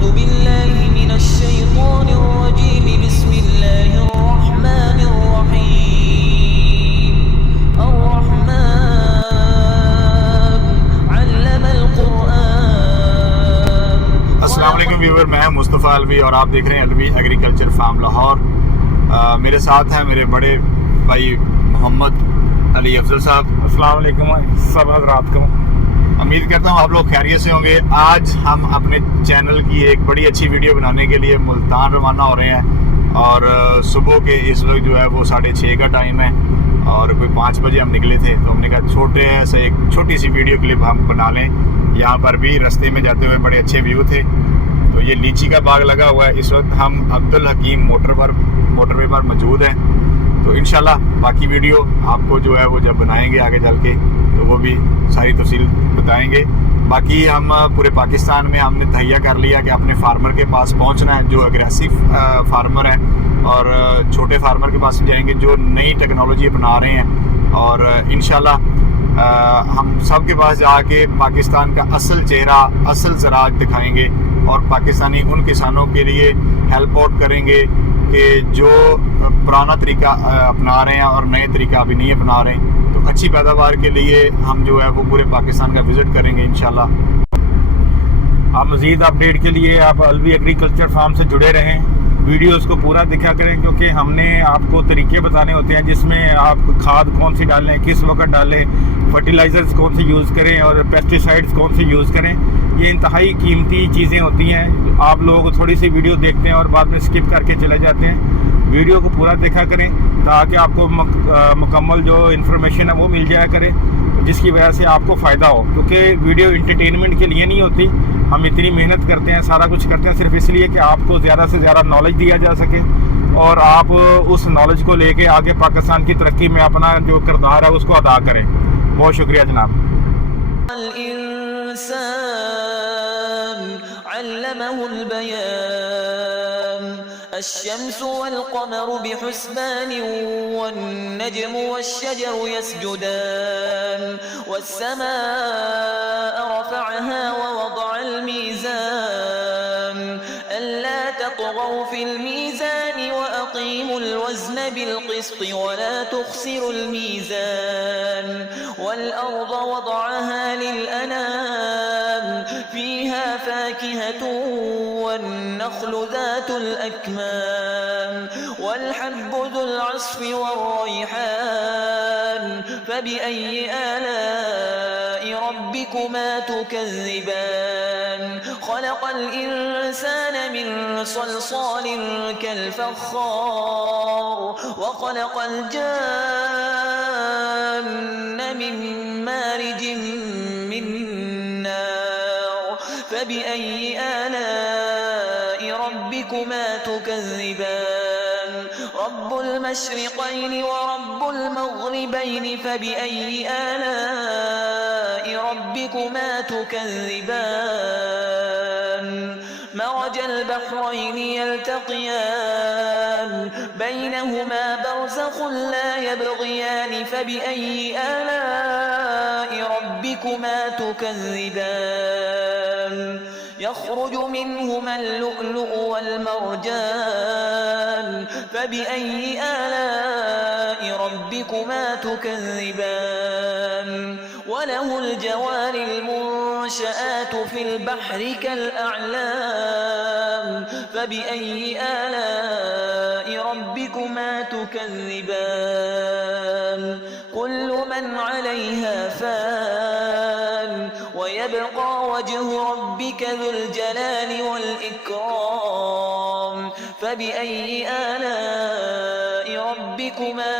أعوذ بالله من الشيطان الرجيم بسم الله الرحمن الرحيم الرحمن علم القرآن। अस्सलाम वालेकुम व्यूवर, मैं मुस्तफ़ा अलवी और आप देख रहे हैं अलवी एग्रीकल्चर फार्म लाहौर। मेरे साथ हैं मेरे बड़े भाई मोहम्मद अली अफजल साहब। अस्सलाम वालेकुम सब हज़रात को। उम्मीद करता हूँ आप लोग खैरियत से होंगे। आज हम अपने चैनल की एक बड़ी अच्छी वीडियो बनाने के लिए मुल्तान रवाना हो रहे हैं और सुबह के इस वक्त जो है वो 6:30 का टाइम है और कोई 5 बजे हम निकले थे, तो हमने कहा छोटे ऐसे एक छोटी सी वीडियो क्लिप हम बना लें। यहाँ पर भी रास्ते में जाते हुए बड़े अच्छे व्यू थे। तो ये लीची का बाग लगा हुआ है। इस वक्त हम अब्दुल हकीम मोटरवे पर मौजूद हैं। तो इंशाल्लाह बाकी वीडियो आपको जो है वो जब बनाएंगे आगे चल के तो वो भी सारी तफसील बताएंगे। बाकी हम पूरे पाकिस्तान में हमने तहैया कर लिया कि अपने फार्मर के पास पहुंचना है, जो अग्रेसिव फार्मर हैं, और छोटे फार्मर के पास जाएंगे जो नई टेक्नोलॉजी अपना रहे हैं। और इंशाल्लाह हम सब के पास जाके पाकिस्तान का असल चेहरा, असल ज़राअत दिखाएंगे और पाकिस्तानी उन किसानों के लिए हेल्प आउट करेंगे कि जो पुराना तरीका अपना रहे हैं और नए तरीका अभी नहीं अपना रहे हैं। तो अच्छी पैदावार के लिए हम जो है वो पूरे पाकिस्तान का विज़िट करेंगे इंशाल्लाह। आप मज़ीद अपडेट के लिए आप अलवी एग्रीकल्चर फार्म से जुड़े रहें, वीडियोस को पूरा देखा करें, क्योंकि हमने आपको तरीके बताने होते हैं जिसमें आप खाद कौन सी डालें, किस वक्त डालें, फर्टिलाइज़र्स कौन से यूज़ करें और पेस्टिसाइड्स कौन से यूज़ करें। ये इंतहाई कीमती चीज़ें होती हैं। आप लोग थोड़ी सी वीडियो देखते हैं और बाद में स्किप करके चले जाते हैं। वीडियो को पूरा देखा करें ताकि आपको मुकम्मल जो इन्फॉर्मेशन है वो मिल जाया करे, जिसकी वजह से आपको फ़ायदा हो। क्योंकि वीडियो इंटरटेनमेंट के लिए नहीं होती, हम इतनी मेहनत करते हैं, सारा कुछ करते हैं सिर्फ इसलिए कि आपको ज़्यादा से ज़्यादा नॉलेज दिया जा सके और आप उस नॉलेज को लेके आगे पाकिस्तान की तरक्की में अपना जो किरदार है उसको अदा करें। बहुत शुक्रिया जनाब। الشمس والقمر بحسبان والنجم والشجر يسجدان والسماء رفعها ووضع الميزان ألا تطغوا في الميزان وأقيموا الوزن بالقسط ولا تخسروا الميزان والأرض وضعها للأنام فيها فاكهة والنخل ذات الأكمام والحب ذو العصف والريحان فبأي آلاء ربكما تكذبان خلق الإنسان من صلصال كالفخار وخلق الجان من مارج من نار فبأي آلاء ربكما تكذبان رب المشرقين ورب المغربين فبأي آلاء ربكما تكذبان مرج البحرين يلتقيان بينهما برزخ لا يبغيان فبأي آلاء ربكما تكذبان يخرج منهما اللؤلؤ والمرجان فبأي آلاء ربكما تكذبان وله الجوار المنشآت في البحر كالأعلام فبأي آلاء ربكما تكذبان كل من عليها فان ويبقى وجه ربك ذو الجلال والإكرام فبأي آلاء ربكما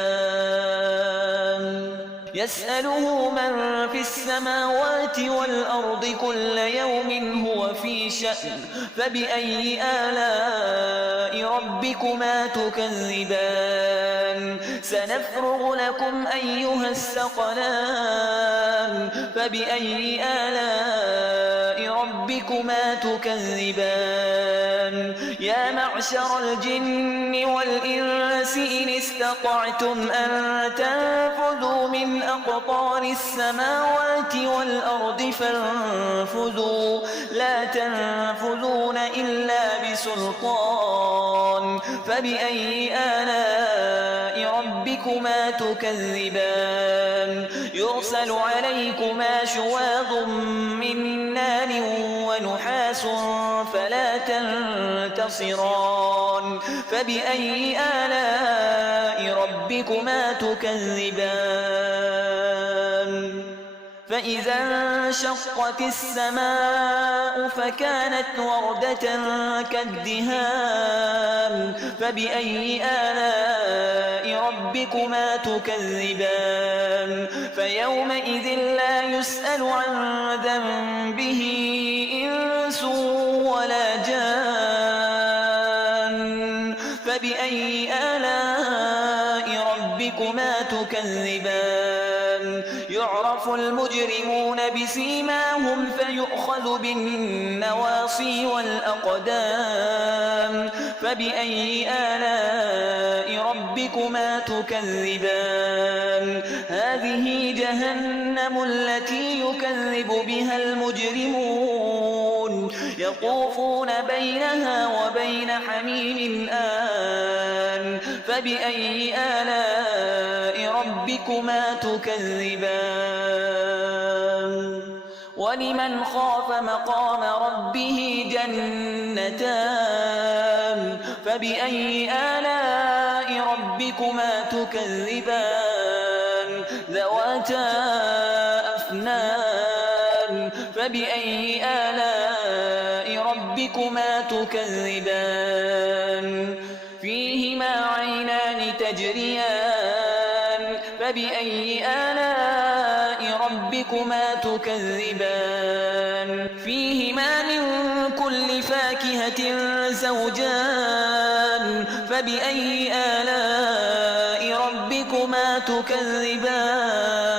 تكذبان يسأله من في السماوات والأرض كل يوم هو في شأن فبأي آلاء ربكما تكذبان سنفرغ لكم أيها الثقلان فبأي آلاء ربكما ربكما تكذبان يا معشر الجن والإنس إن استطعتم أن تنفذوا من أقطار السماوات والأرض فانفذوا لا تنفذون إلا بسلطان فبأي آلاء ربكما تكذبان يرسل عليكما شواظ من نار ونحاس فلا تنتصران فبأي آلاء ربكما تكذبان فإذا انشقت السماء فكانت وردة كالدهان فبأي آلاء ربكما تكذبان فيومئذ لا يسأل عن ذنبه إنس ولا جان فبأي آلاء ربكما تكذبان يعرف المجرمون بسيماهم فيؤخذ بالنواصي والأقدام فبأي آلاء ربكما تكذبان هذه جهنم التي يكذب بها المجرمون يطوفون بينها وبين حميم آن فبأي آلاء ربكما تكذبان ولمن خاف مقام ربه جنتان فبأي آلاء ربكما تكذبان ذواتا أفنان فبأي آلاء ربكما تكذبان فيهما عينان تجريان فبأي آلاء ربكما تكذبان فيهما من كل فاكهة زوجان فبأي آلاء ربكما تكذبان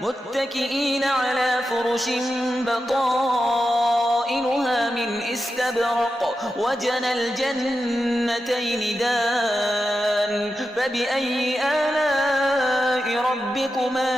متكئين على فرش بطائنها من استبرق وجنى الجنتين دان فبأي آلاء ربكما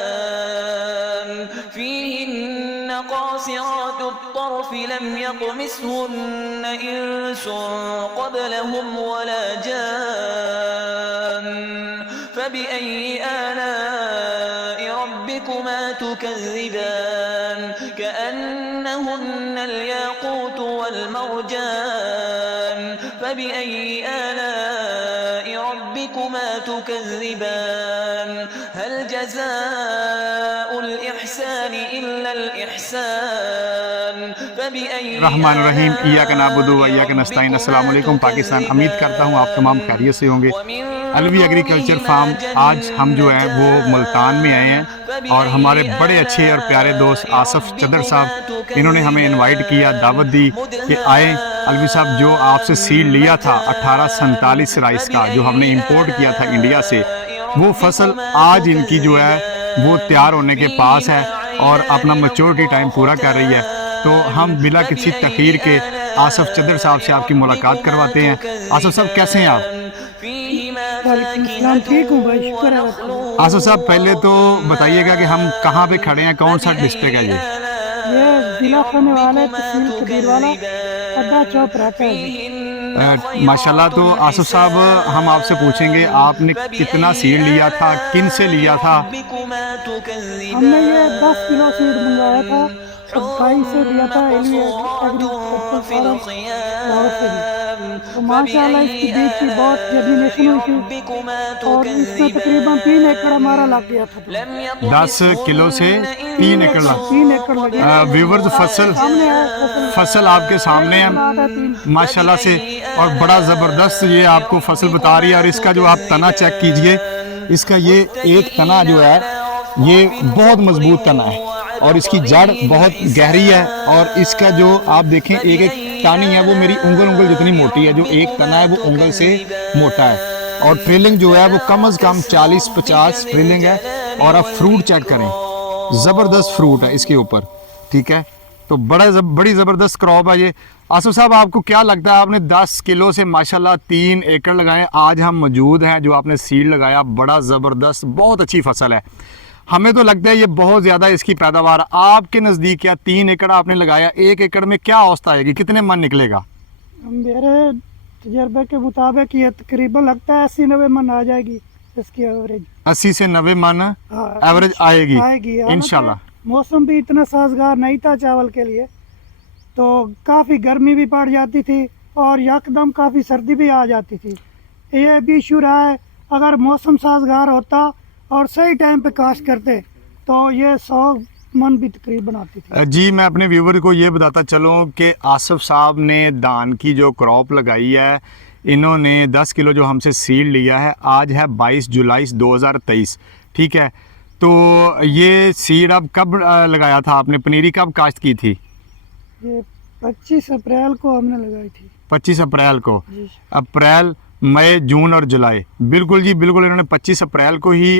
تكذبان فيهن قاصرات الطرف لم يطمثهن إنس قبلهم ولا جان فبأي آلاء ربكما تكذبان كأنهن الياقوت والمرجان فبأي آلاء ربكما تكذبان هل جزاء الإحسان إلا الإحسان فبأي रहमान रहीम इय्याका नअबुदु व इय्याका नस्तईन। अस्सलाम वालेकुम पाकिस्तान। उम्मीद करता हूँ आप तमाम खैरियत से होंगे। अलवी एग्रीकल्चर फार्म आज हम जो है वो मुल्तान में आए हैं और हमारे बड़े अच्छे और प्यारे दोस्त आसफ चदर साहब इन्होंने हमें इनवाइट किया, दावत दी कि आए। अलवी साहब जो आपसे सीड लिया था 1847 राइस का जो हमने इंपोर्ट किया था इंडिया से, वो फसल आज इनकी जो है वो तैयार होने के पास है और अपना मैच्योरिटी टाइम पूरा कर रही है। तो हम बिला किसी तखीर के आसफ चदर साहब से आपकी मुलाकात करवाते हैं। आसफ साहब कैसे हैं आप? ठीक हूँ भाई, शुक्र है। आसफ साहब पहले तो बताइएगा कि हम कहाँ पे खड़े हैं, कौन सा डिस्ट्रिक्ट है ये जिला खानेवाला तहसील कबीरवाला अड्डा चौक रहता है। माशाल्लाह। तो आसफ साहब हम आपसे पूछेंगे आपने कितना सीड लिया था, किन से लिया था? हमने ये 10 किलो सीड मंगवाया था, 27 से लिया था तो माशाल्लाह इसकी बीज की बहुत जर्मिनेशन हुई थी और इसमें तकरीबन 3 एकड़ हमारा लग गया था। 10 किलो से 3 एकड़ लगा। 3 एकड़ लगे। व्यूअर्स फसल आपके सामने है माशाल्लाह से और बड़ा ज़बरदस्त ये आपको फसल बता रही है। और इसका जो आप तना चेक कीजिए, इसका ये एक तना जो है ये बहुत मजबूत तना है और इसकी जड़ बहुत गहरी है और इसका जो आप देखें एक एक टानी है वो मेरी उंगल जितनी मोटी है। जो एक तना है वो उंगल से मोटा है और ट्रेलिंग जो है वो कम से कम 40-50 ट्रेलिंग है। और आप फ्रूट चेक करें, ज़बरदस्त फ्रूट है इसके ऊपर। ठीक है। तो बड़ी ज़बरदस्त क्रॉप है ये। आसिफ साहब, आपको क्या लगता है, आपने 10 किलो से माशाल्लाह 3 एकड़ लगाए, आज हम मौजूद हैं, जो आपने सीड लगाया बड़ा ज़बरदस्त, बहुत अच्छी फसल है। हमें तो लगता है ये बहुत ज़्यादा इसकी पैदावार। आपके नज़दीक क्या 3 एकड़ आपने लगाया, 1 एकड़ में क्या औसत आएगी, कितने मन निकलेगा? मेरे तजर्बे के मुताबिक ये तकरीबन लगता है 80-90 मन आ जाएगी इसकी एवरेज। 80 से 90 मन हाँ, एवरेज आएगी हालांकि इंशाल्लाह। मौसम भी इतना साजगार नहीं था चावल के लिए, तो काफ़ी गर्मी भी पड़ जाती थी और यकदम काफ़ी सर्दी भी आ जाती थी। ये भी इशू रहा है, अगर मौसम साजगार होता और सही टाइम पे काश्त करते तो ये 100 मन भी तकरीबन आती थी। जी, मैं अपने व्यूवर को ये बताता चलूँ कि आसिफ साहब ने धान की जो क्रॉप लगाई है, इन्होंने 10 किलो जो हमसे सीड लिया है, आज है 22 जुलाई 2023, ठीक है। तो ये सीड अब कब लगाया था आपने, पनीरी कब काश्त की थी? ये 25 अप्रैल को हमने लगाई थी। 25 अप्रैल को। जी। अप्रैल, मई, जून और जुलाई, बिल्कुल जी बिल्कुल, इन्होंने 25 अप्रैल को ही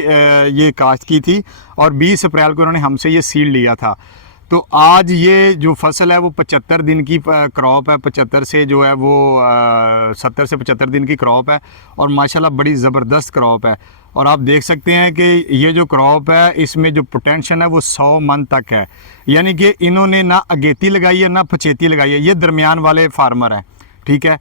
ये काश्त की थी और 20 अप्रैल को इन्होंने हमसे ये सीड लिया था। तो आज ये जो फसल है वो 75 दिन की क्रॉप है, 75 से जो है वो 70 से 75 दिन की क्रॉप है और माशाल्लाह बड़ी ज़बरदस्त क्रॉप है। और आप देख सकते हैं कि ये जो क्रॉप है इसमें जो पोटेंशियल है वो 100 मन तक है, यानी कि इन्होंने ना अगेती लगाई है ना पछेती लगाई है, ये दरमियान वाले फार्मर हैं, ठीक है।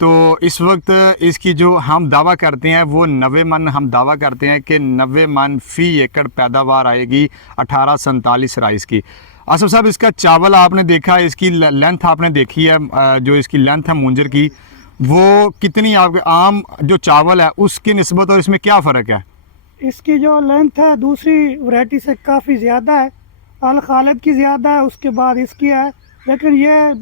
तो इस वक्त इसकी जो हम दावा करते हैं वो 90 मन, हम दावा करते हैं कि 90 मन फ़ी एकड़ पैदावार आएगी 1847 राइस की। आसिफ साहब, इसका चावल आपने देखा, इसकी लेंथ आपने देखी है, जो इसकी लेंथ है मूंजर की, वो कितनी आपके आम जो चावल है उसकी निस्बत और इसमें क्या फ़र्क है? इसकी जो लेंथ है दूसरी वैरायटी से काफ़ी ज़्यादा है, अल खालिद की ज़्यादा है, उसके बाद इसकी है, लेकिन ये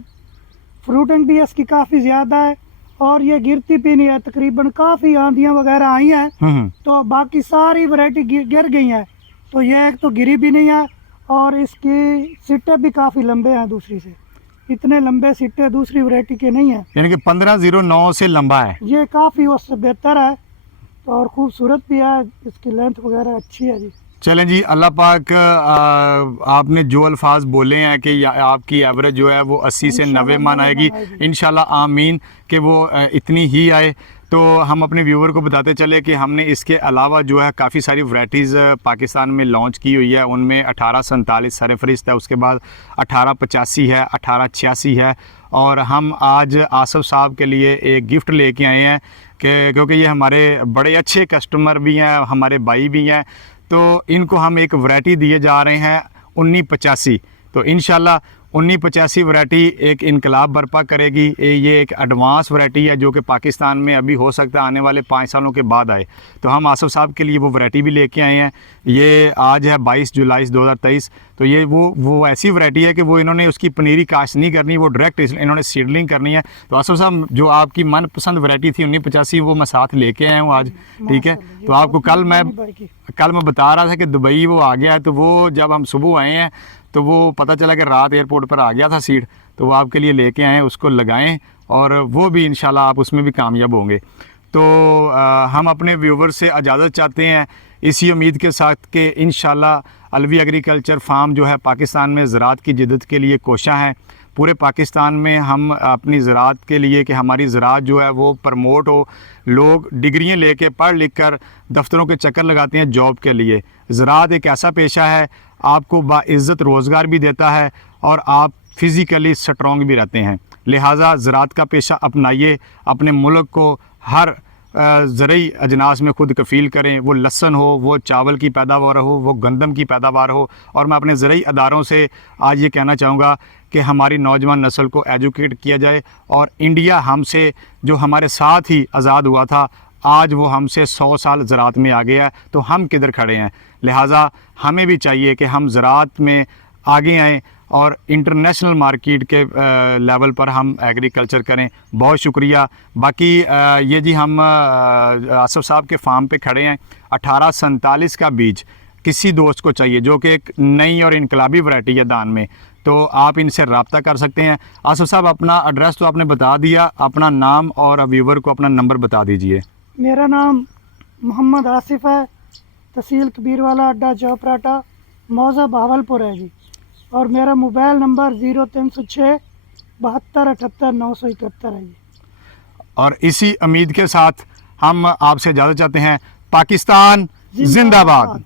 फ्रूटिंग भी इसकी काफ़ी ज़्यादा है और ये गिरती भी नहीं है। तकरीबन काफ़ी आंधियाँ वगैरह आई हैं तो बाकी सारी वैरायटी गिर गई हैं, तो ये एक तो गिरी भी नहीं है और इसकी सिट्टे भी काफ़ी लंबे हैं, दूसरी से इतने लंबे सिट्टे दूसरी वैरायटी के नहीं हैं, यानी कि 1509 से लंबा है। ये काफ़ी उससे बेहतर है और खूबसूरत भी है, इसकी लेंथ वगैरह अच्छी है जी। चलें जी, अल्लाह पाक आपने जो अल्फाज बोले हैं कि आपकी एवरेज जो है वो 80 से 90 मन आएगी इंशाल्लाह, आमीन, कि वो इतनी ही आए। तो हम अपने व्यूवर को बताते चले कि हमने इसके अलावा जो है काफ़ी सारी वैरायटीज़ पाकिस्तान में लॉन्च की हुई है, उनमें 1847 सरफरिस्त है, उसके बाद 1885 है, 1886 है और हम आज आसिफ साहब के लिए एक गिफ्ट लेके आए हैं कि क्योंकि ये हमारे बड़े अच्छे कस्टमर भी हैं, हमारे भाई भी हैं, तो इनको हम एक वैरायटी दिए जा रहे हैं 1985। तो इंशाल्लाह 1985 वैरायटी एक इनकलाब बर्पा करेगी। ये एक एडवांस वैरायटी है जो कि पाकिस्तान में अभी हो सकता है आने वाले 5 सालों के बाद आए। तो हम आसिफ साहब के लिए वो वैरायटी भी लेके आए हैं। ये आज है 22 जुलाई 2023। तो ये वो ऐसी वैरायटी है कि वो इन्होंने उसकी पनीरी काश्त नहीं करनी, वो डायरेक्ट इन्होंने सीडलिंग करनी है। तो आसिफ साहब, जो आपकी मनपसंद वैरायटी थी 1985, वो मैं साथ लेके आया हूँ आज, ठीक है। तो आपको कल मैं बता रहा था कि दुबई वो आ गया है, तो वो जब हम सुबह आए हैं तो वो पता चला कि रात एयरपोर्ट पर आ गया था सीड, तो वो आपके लिए लेके आए, उसको लगाएं और वो भी इंशाल्लाह आप उसमें भी कामयाब होंगे। तो हम अपने व्यूवर से इजाज़त चाहते हैं इसी उम्मीद के साथ कि इंशाल्लाह अलवी एग्रीकल्चर फार्म जो है पाकिस्तान में ज़राअत की जिद्दत के लिए कोशा है। पूरे पाकिस्तान में हम अपनी ज़राअत के लिए कि हमारी ज़राअत जो है वो प्रमोट हो, लोग डिग्रियाँ लेके पढ़ लिख कर दफ्तरों के चक्कर लगाते हैं जॉब के लिए। ज़राअत एक ऐसा पेशा है, आपको बाइज़्ज़त रोज़गार भी देता है और आप फिज़िकली स्ट्रॉन्ग भी रहते हैं। लिहाजा ज़राअत का पेशा अपनाइए, अपने मुल्क को हर ज़रूरी अजनास में खुद कफ़ील करें, वो लहसुन हो, वो चावल की पैदावार हो, वो गंदम की पैदावार हो। और मैं अपने ज़रूरी अदारों से आज ये कहना चाहूँगा कि हमारी नौजवान नस्ल को एजुकेट किया जाए और इंडिया हमसे जो हमारे साथ ही आज़ाद हुआ था, आज वो हमसे 100 साल ज़राअत में आ गया है, तो हम किधर खड़े हैं। लिहाजा हमें भी चाहिए कि हम ज़राअत में आगे आएँ और इंटरनेशनल मार्केट के लेवल पर हम एग्रीकल्चर करें। बहुत शुक्रिया। बाकी ये जी हम आसिफ साहब के फार्म पे खड़े हैं। 1847 का बीज किसी दोस्त को चाहिए जो कि एक नई और इनकलाबी वैरायटी है दान में, तो आप इनसे रब्ता कर सकते हैं। आसिफ साहब, अपना एड्रेस तो आपने बता दिया, अपना नाम और व्यूवर को अपना नंबर बता दीजिए। मेरा नाम मोहम्मद आसिफ है, तहसील कबीरवाला, अड्डा चौपराटा, मौज़ा बहावलपुर है जी। और मेरा मोबाइल नंबर 0306 72 78 971 है जी। और इसी उम्मीद के साथ हम आपसे इजाज़त चाहते हैं। पाकिस्तान जिंदाबाद।